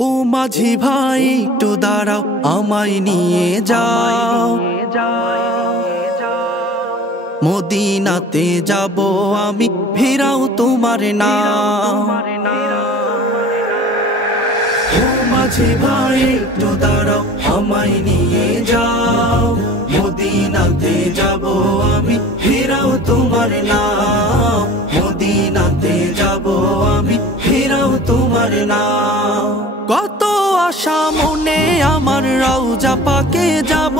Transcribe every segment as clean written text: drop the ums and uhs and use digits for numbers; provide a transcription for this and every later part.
ও মাঝি ভাই একটু দাঁড়াও, আমায় নিয়ে যাও, মদিনাতে যাব আমি, ফিরাও তোমার নাম। ও মাঝি ভাই একটু দাঁড়াও, আমায় নিয়ে যাও, মদিনাতে যাব আমি, ফিরাও তোমার নাম। মদিনাতে যাব আমি, ফিরাও তোমার নাম। কত আশা মনে আমার, রওজা পাকে যাব,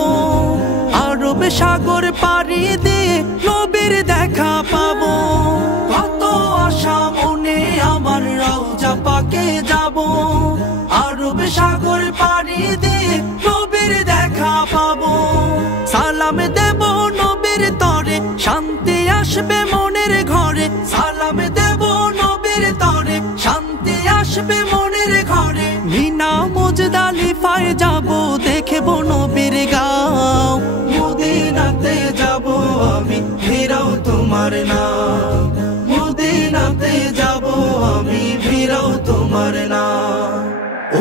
আরব সাগর পাড়ি দিয়ে নবীর দেখা পাবো। কত আশা মনে আমার, রওজা পাকে যাব, আরব সাগর পাড়ি দিয়ে নবীর দেখা পাবো। সালাম দেব নবীর তরে, শান্তি আসবে মনের ঘরে। সালাম দেব নবীর তরে, শান্তি আসবে মনের ঘরে। মিনা মুজদালিফায় যাব, দেখব নবীর গাঁও। মদিনাতে যাব আমি, ফিরাও তোমার নাম। মদিনাতে যাব আমি, ফিরাও তোমার নাম।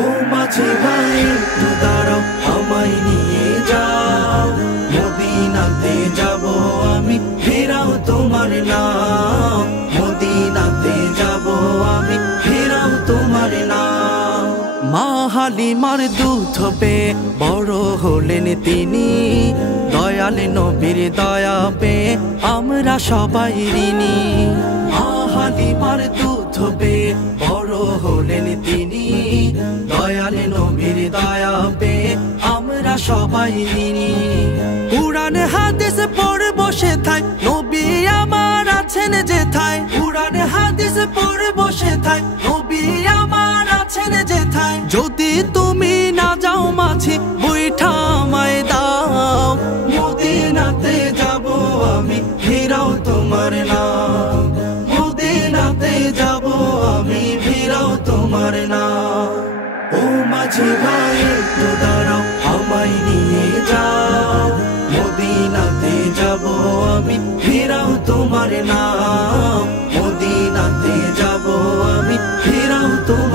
ও মাঝি ভাই একটু দাঁড়াও, আমায় নিয়ে যাও, মদিনাতে যাব আমি, ফিরাও তোমার নাম। মদিনাতে যাব আমি, ফিরাও তোমার নাম। মা হালিমার দুধ পেয়ে বড় হলেন তিনি, দয়াল নবীর দয়া পেয়ে আমরা সবাই ঋণী। মা হালিমার দুধ পেয়ে বড় হলেন তিনি, দয়াল নবীর দয়া পেয়ে আমরা সবাই ঋণী। কুরআন হাদিস পড়ে বসে থাই, নবী আমার আছেন যেথায়। কুরআন হাদিস পড়ে বসে থাই, নবী আমার আছেন যেথায়। যদি তুমি না যাও মাঝি, বৈঠা আমায় দাও। মদিনাতে যাব আমি, ফিরাও তোমার নাম। মদিনাতে যাব আমি, ফিরাও তোমার নাম। ও মাঝি ভাই একটু দাঁড়াও, আমায় নিয়ে যাও, মদিনাতে যাব আমি, ফিরাও তোমার নাম। মদিনাতে যাব আমি, ফিরাও তোমার